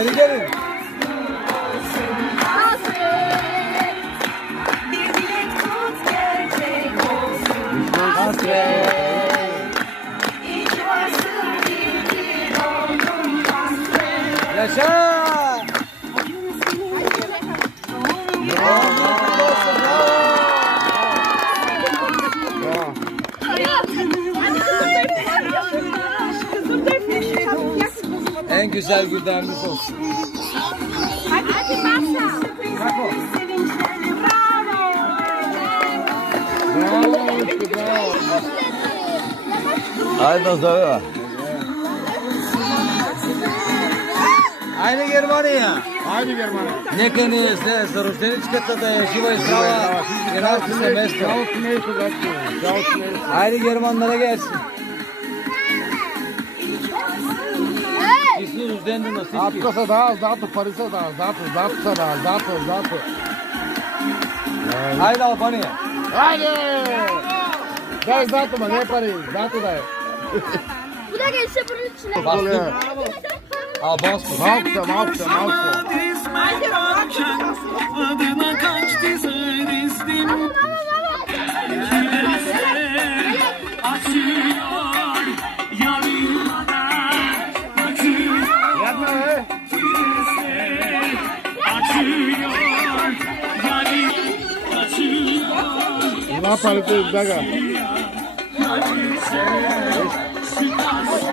Geri gelin. Yaşa! En güzel günlerimiz olsun. Hadi başla. Bravo. Haydi zdrowie. Ajde Germanija. Ajde Germana. Neka nije sve za rođeničkата da je živa i zdrava. Genalski semestar. Ajde Germanlara gelsin. Svi rođeni na всички. Apka se da, zato Parisa da, zato se da, zato. Ajde Albanija. Ajde! Daj zato ma, ne Paris, zato da je. Bu da gelse bunun içine. Bastım. Albansko. Malksa. Adına kaçtı zıristim. Açıyor yarımada. Yapma be. Açıyor yarım. Açıyor. Ne Paris'e daga.